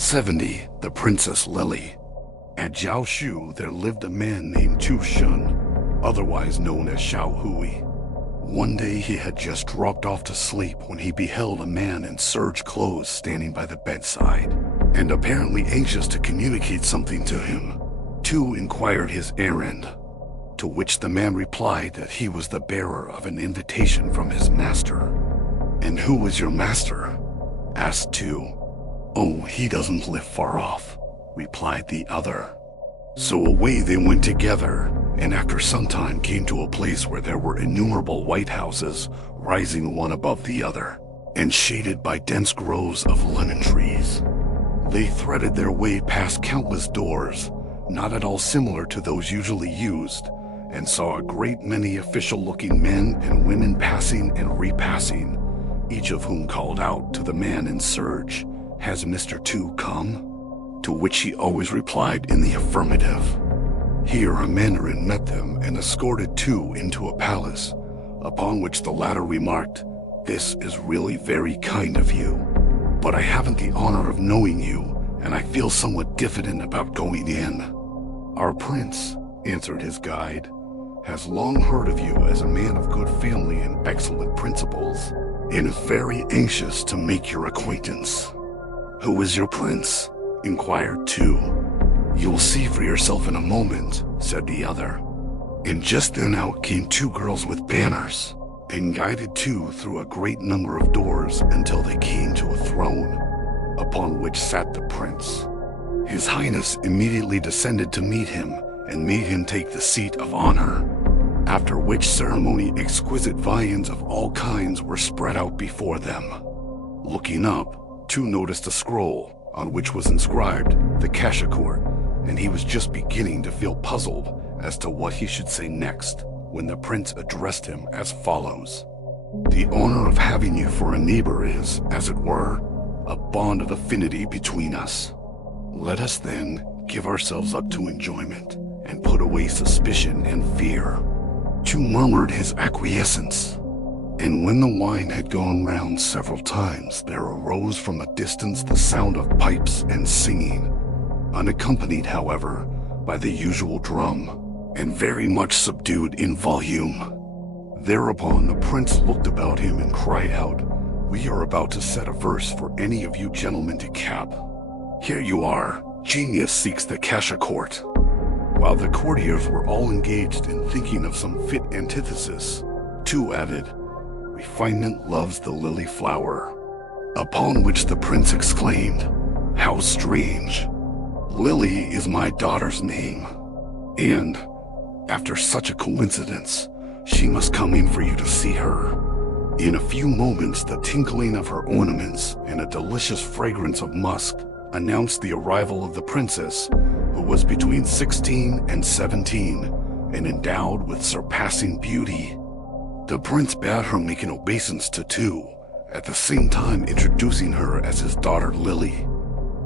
70. The Princess Lily. At Jiaoshu there lived a man named Chu Shun, otherwise known as Xiao Hui. One day he had just dropped off to sleep when he beheld a man in serge clothes standing by the bedside, and apparently anxious to communicate something to him. Chu inquired his errand, to which the man replied that he was the bearer of an invitation from his master. "And who is your master?" asked Chu. "Oh, he doesn't live far off," replied the other. So away they went together, and after some time came to a place where there were innumerable white houses rising one above the other, and shaded by dense groves of lemon trees. They threaded their way past countless doors, not at all similar to those usually used, and saw a great many official-looking men and women passing and repassing, each of whom called out to the man in serge, "Has Mr. Chu come?" To which he always replied in the affirmative. Here a mandarin met them and escorted Chu into a palace, upon which the latter remarked, "This is really very kind of you, but I haven't the honor of knowing you, and I feel somewhat diffident about going in." "Our prince," answered his guide, "has long heard of you as a man of good family and excellent principles, and is very anxious to make your acquaintance." "Who is your prince?" inquired Chu. "You'll see for yourself in a moment," said the other. And just then out came two girls with banners, and guided Chu through a great number of doors until they came to a throne, upon which sat the prince. His Highness immediately descended to meet him and made him take the seat of honor, after which ceremony exquisite viands of all kinds were spread out before them. Looking up, Chu noticed a scroll on which was inscribed the Kasha Court, and he was just beginning to feel puzzled as to what he should say next when the prince addressed him as follows. "The honor of having you for a neighbor is, as it were, a bond of affinity between us. Let us then give ourselves up to enjoyment and put away suspicion and fear." Chu murmured his acquiescence, and when the wine had gone round several times, there arose from a distance the sound of pipes and singing, unaccompanied, however, by the usual drum, and very much subdued in volume. Thereupon the prince looked about him and cried out, "We are about to set a verse for any of you gentlemen to cap. Here you are, genius seeks the Kasha Court." While the courtiers were all engaged in thinking of some fit antithesis, Chu added, "Refinement loves the lily flower." Upon which the prince exclaimed, "How strange! Lily is my daughter's name, and, after such a coincidence, she must come in for you to see her." In a few moments, the tinkling of her ornaments and a delicious fragrance of musk announced the arrival of the princess, who was between 16 and 17, and endowed with surpassing beauty. The prince bade her make an obeisance to Chu, at the same time introducing her as his daughter Lily.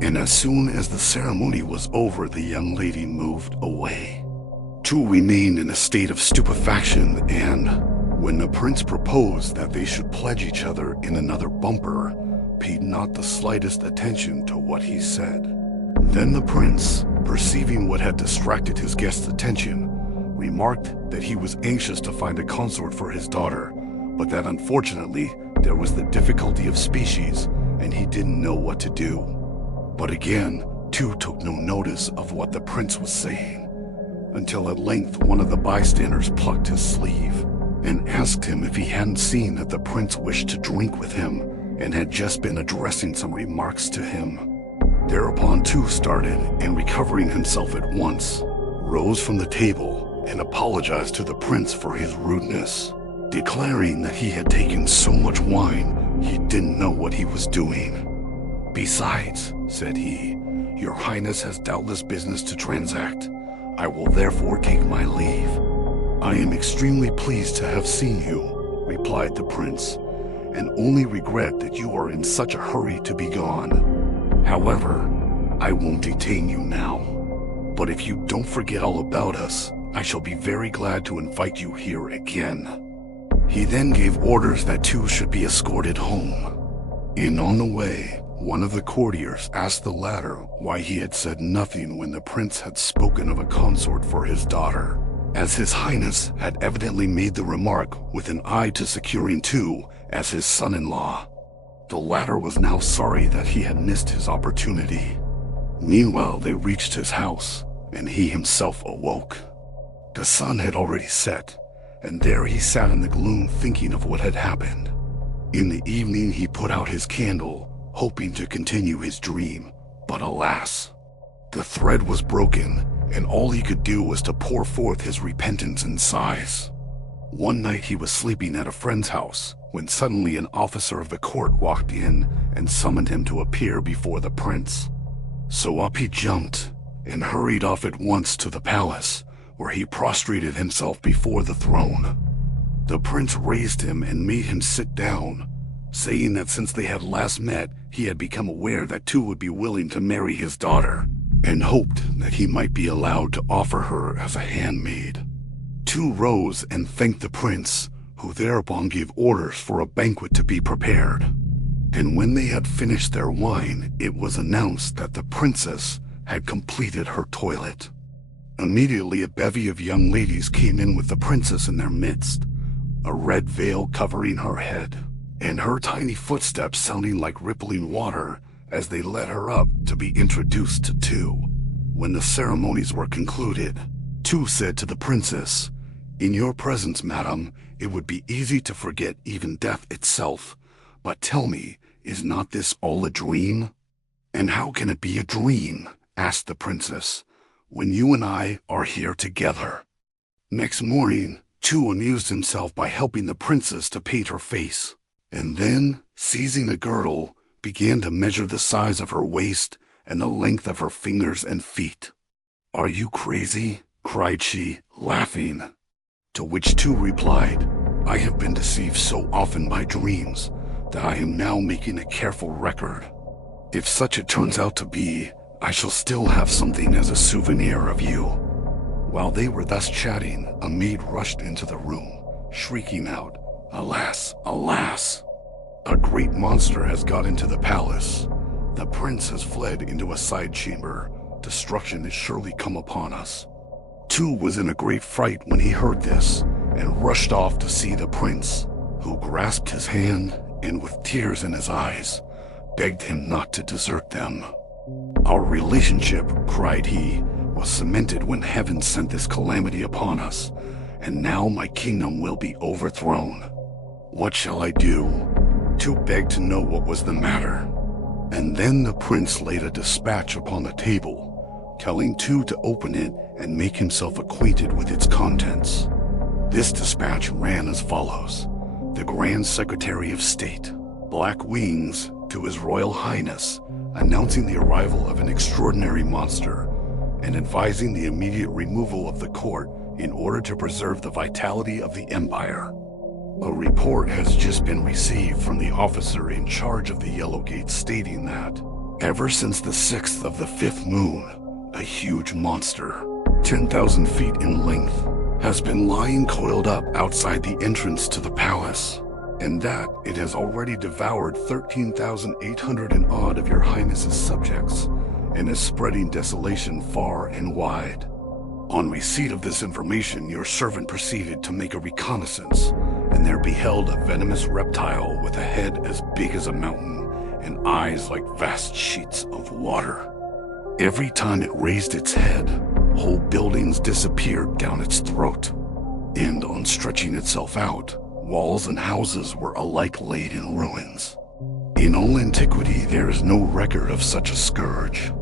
And as soon as the ceremony was over, the young lady moved away. Chu remained in a state of stupefaction, and, when the prince proposed that they should pledge each other in another bumper, paid not the slightest attention to what he said. Then the prince, perceiving what had distracted his guest's attention, remarked that he was anxious to find a consort for his daughter, but that unfortunately there was the difficulty of species, and he didn't know what to do. But again, Chu took no notice of what the prince was saying, until at length one of the bystanders plucked his sleeve and asked him if he hadn't seen that the prince wished to drink with him and had just been addressing some remarks to him. Thereupon Chu started, and recovering himself at once, rose from the table and apologized to the prince for his rudeness, declaring that he had taken so much wine he didn't know what he was doing. "Besides," said he, "your highness has doubtless business to transact. I will therefore take my leave." "I am extremely pleased to have seen you," replied the prince, "and only regret that you are in such a hurry to be gone. However, I won't detain you now, but if you don't forget all about us, I shall be very glad to invite you here again." He then gave orders that Chu should be escorted home, and on the way, One of the courtiers asked the latter why he had said nothing when the prince had spoken of a consort for his daughter, as his highness had evidently made the remark with an eye to securing Tu as his son-in-law. The latter was now sorry that he had missed his opportunity. Meanwhile, they reached his house, and he himself awoke. The sun had already set, and there he sat in the gloom thinking of what had happened. In the evening, he put out his candle, hoping to continue his dream, but alas, the thread was broken, and all he could do was to pour forth his repentance and sighs. One night he was sleeping at a friend's house, when suddenly an officer of the court walked in and summoned him to appear before the prince. So up he jumped and hurried off at once to the palace, where he prostrated himself before the throne. The prince raised him and made him sit down, saying that since they had last met, he had become aware that Tu would be willing to marry his daughter, and hoped that he might be allowed to offer her as a handmaid. Tu rose and thanked the prince, who thereupon gave orders for a banquet to be prepared. And when they had finished their wine, it was announced that the princess had completed her toilet. Immediately a bevy of young ladies came in with the princess in their midst, a red veil covering her head, and her tiny footsteps sounding like rippling water as they led her up to be introduced to Tu. When the ceremonies were concluded, Tu said to the princess, "In your presence, madam, it would be easy to forget even death itself. But tell me, is not this all a dream?" "And how can it be a dream," asked the princess, "when you and I are here together?" Next morning, Tu amused himself by helping the princess to paint her face, and then, seizing a girdle, began to measure the size of her waist and the length of her fingers and feet. "Are you crazy?" cried she, laughing. To which Tu replied, "I have been deceived so often by dreams that I am now making a careful record. If such it turns out to be, I shall still have something as a souvenir of you." While they were thus chatting, a maid rushed into the room, shrieking out, "Alas, alas! A great monster has got into the palace. The prince has fled into a side chamber. Destruction is surely come upon us." Tu was in a great fright when he heard this, and rushed off to see the prince, who grasped his hand and with tears in his eyes, begged him not to desert them. "Our relationship," cried he, "was cemented when heaven sent this calamity upon us, and now my kingdom will be overthrown. What shall I do?" Tu begged to know what was the matter, and then the prince laid a dispatch upon the table, telling Tu to open it and make himself acquainted with its contents. This dispatch ran as follows: "The Grand Secretary of State, Black Wings, to His Royal Highness, announcing the arrival of an extraordinary monster, and advising the immediate removal of the court in order to preserve the vitality of the empire. A report has just been received from the officer in charge of the Yellow Gate stating that, ever since the 6th of the 5th moon, a huge monster, 10,000 feet in length, has been lying coiled up outside the entrance to the palace, and that it has already devoured 13,800 and odd of your highness's subjects, and is spreading desolation far and wide. On receipt of this information, your servant proceeded to make a reconnaissance, and there beheld a venomous reptile with a head as big as a mountain, and eyes like vast sheets of water. Every time it raised its head, whole buildings disappeared down its throat, and on stretching itself out, walls and houses were alike laid in ruins. In all antiquity, there is no record of such a scourge.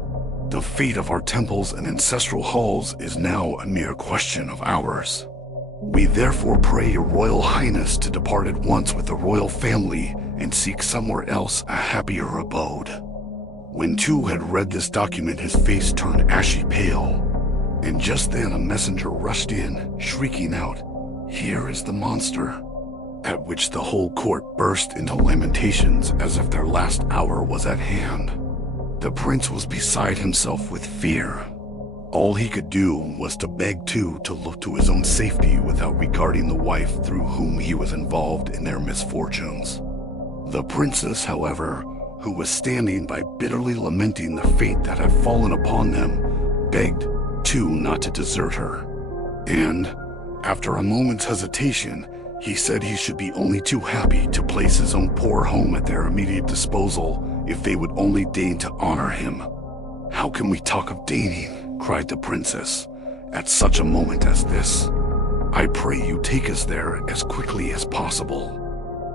The fate of our temples and ancestral halls is now a mere question of hours. We therefore pray your Royal Highness to depart at once with the royal family and seek somewhere else a happier abode." When Tu had read this document, his face turned ashy pale, and just then a messenger rushed in, shrieking out, "Here is the monster," at which the whole court burst into lamentations as if their last hour was at hand. The prince was beside himself with fear. All he could do was to beg Tu to look to his own safety without regarding the wife through whom he was involved in their misfortunes. The princess, however, who was standing by bitterly lamenting the fate that had fallen upon them, begged Tu not to desert her. And, after a moment's hesitation, he said he should be only too happy to place his own poor home at their immediate disposal if they would only deign to honor him. "How can we talk of deigning," cried the princess, "at such a moment as this? I pray you take us there as quickly as possible."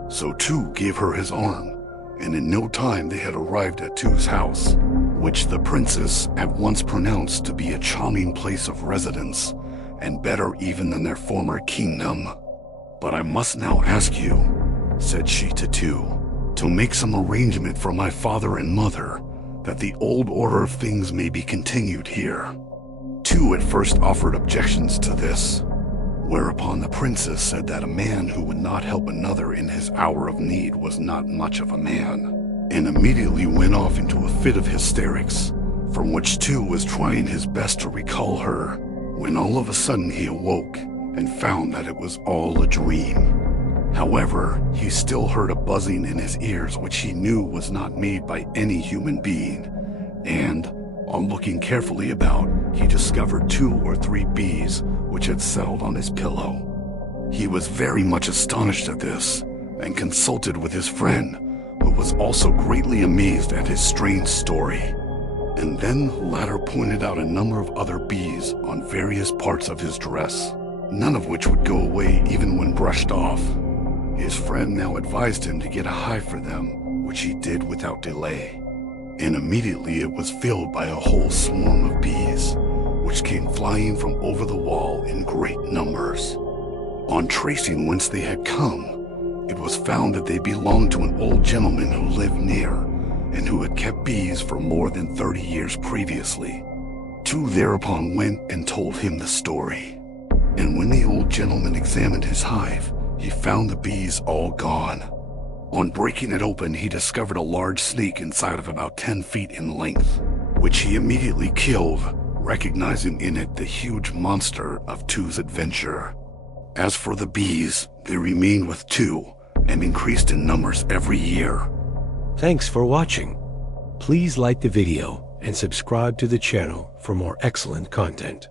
So Tu gave her his arm, and in no time they had arrived at Tu's house, which the princess at once pronounced to be a charming place of residence, and better even than their former kingdom. "But I must now ask you," said she to Tu, "to make some arrangement for my father and mother, that the old order of things may be continued here." Tu at first offered objections to this, whereupon the princess said that a man who would not help another in his hour of need was not much of a man, and immediately went off into a fit of hysterics, from which Tu was trying his best to recall her, when all of a sudden he awoke and found that it was all a dream. However, he still heard a buzzing in his ears which he knew was not made by any human being, and, on looking carefully about, he discovered 2 or 3 bees which had settled on his pillow. He was very much astonished at this, and consulted with his friend, who was also greatly amazed at his strange story. And then the latter pointed out a number of other bees on various parts of his dress, none of which would go away even when brushed off. His friend now advised him to get a hive for them, which he did without delay. And immediately it was filled by a whole swarm of bees, which came flying from over the wall in great numbers. On tracing whence they had come, it was found that they belonged to an old gentleman who lived near, and who had kept bees for more than 30 years previously. Tu thereupon went and told him the story. And when the old gentleman examined his hive, he found the bees all gone. On breaking it open, he discovered a large snake inside of about 10 feet in length, which he immediately killed, recognizing in it the huge monster of Tu's adventure. As for the bees, they remained with Tu and increased in numbers every year. Thanks for watching. Please like the video and subscribe to the channel for more excellent content.